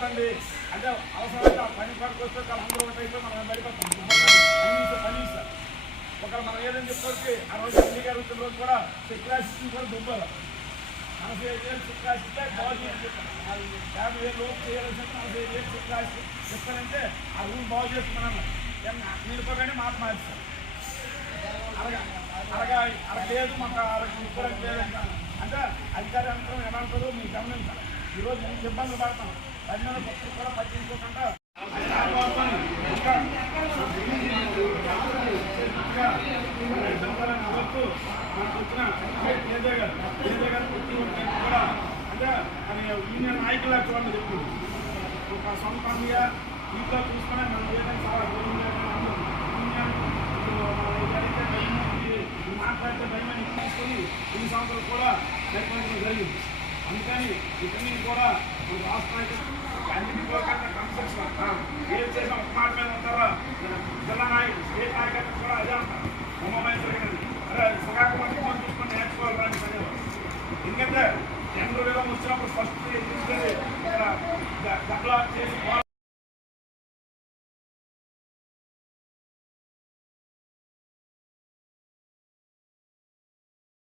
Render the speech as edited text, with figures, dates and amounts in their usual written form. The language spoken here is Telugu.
చెప్పండి అంటే అవసరమైతే ఆ పని పనికి వస్తే అందరూ ఒకటి అయితే మనం పడిపోతాం కనీసం ఒకవేళ మనం ఏదైనా చెప్పొచ్చి ఆ రోజు ఎన్ని గారు వచ్చిన రోజు కూడా చెక్రాసి కూడా దుబ్బారు మనసు 5,000 చెక్రాసిస్తే బాగు అని చెప్పాను 50,000 లోపు చేయాల్సి 45,000 చెక్రాసి చెప్పానంటే ఆ రూమ్ బాగు చేసుకున్నాను నిలుపగానే మాట మార్చాను అలా లేదు మాకు ఇప్పుడు లేదంట అంటే అధికారి అంటారు ఎలా అంటారు మీరు గమనించాలి ఈరోజు ఎంత ఇబ్బందులు పడతాం పన్నెండు భక్తులు కూడా పట్టించుకోకుండా మనకు వచ్చిన కేజే గారు కూడా అంటే అది యూనియన్ నాయకులు చూడండి చెప్పింది ఒక సొంతంగా ఇంట్లో చూసుకునే మనం ఏదైనా చాలా యూనియన్ ఏదైతే భయం మాట్లాడితే భయమని తీసుకొని 2 సంవత్సరాలు కూడా జరిగింది అందుకని ఇవన్నీ కూడా రాష్ట్ర